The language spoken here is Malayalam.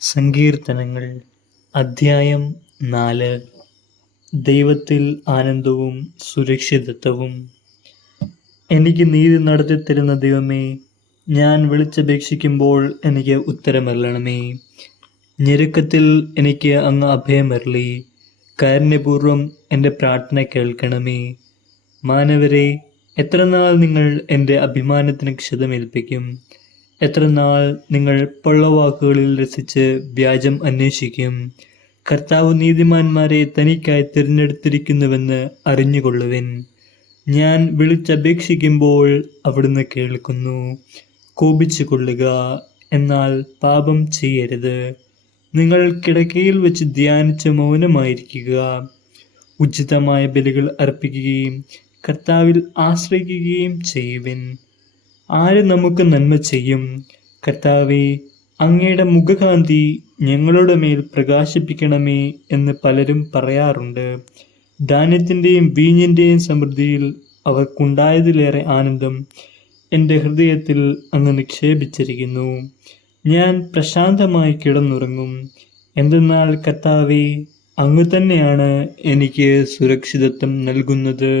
സങ്കീർത്തനങ്ങൾ അദ്ധ്യായം 4. ദൈവത്തിൽ ആനന്ദവും സുരക്ഷിതത്വവും. എനിക്ക് നീതി നടത്തിത്തരുന്ന ദൈവമേ, ഞാൻ വിളിച്ചപേക്ഷിക്കുമ്പോൾ എനിക്ക് ഉത്തരമരുളണമേ. ഞെരുക്കത്തിൽ എനിക്ക് അങ്ങ് അഭയമരുളി കാരുണ്യപൂർവ്വം എൻ്റെ പ്രാർത്ഥന കേൾക്കണമേ. മാനവരെ, എത്രനാൾ നിങ്ങൾ എൻ്റെ അഭിമാനത്തിന് ക്ഷതമേൽപ്പിക്കും? എത്രനാൾ നിങ്ങൾ പൊള്ളവാക്കുകളിൽ രസിച്ച് വ്യാജം അന്വേഷിക്കും? കർത്താവ് നീതിമാന്മാരെ തനിക്കായി തിരഞ്ഞെടുത്തിരിക്കുന്നുവെന്ന് അറിഞ്ഞുകൊള്ളുവിൻ. ഞാൻ വിളിച്ചപേക്ഷിക്കുമ്പോൾ അവിടുന്ന് കേൾക്കുന്നു. കോപിച്ചു കൊള്ളുക, എന്നാൽ പാപം ചെയ്യരുത്. നിങ്ങൾ കിടക്കയിൽ വെച്ച് ധ്യാനിച്ച് മൗനമായിരിക്കുക. ഉചിതമായ ബലികൾ അർപ്പിക്കുകയും കർത്താവിൽ ആശ്രയിക്കുകയും ചെയ്യുവിൻ. ആര് നമുക്ക് നന്മ ചെയ്യും? കർത്താവേ, അങ്ങയുടെ മുഖകാന്തി ഞങ്ങളുടെ മേൽ പ്രകാശിപ്പിക്കണമേ എന്ന് പലരും പറയാറുണ്ട്. ധാന്യത്തിൻ്റെയും വീഞ്ഞിൻ്റെയും സമൃദ്ധിയിൽ അവർക്കുണ്ടായതിലേറെ ആനന്ദം എൻ്റെ ഹൃദയത്തിൽ അങ്ങ് നിക്ഷേപിച്ചിരിക്കുന്നു. ഞാൻ പ്രശാന്തമായി കിടന്നുറങ്ങും. എന്തെന്നാൽ കർത്താവേ, അങ്ങ് തന്നെയാണ് എനിക്ക് സുരക്ഷിതത്വം നൽകുന്നത്.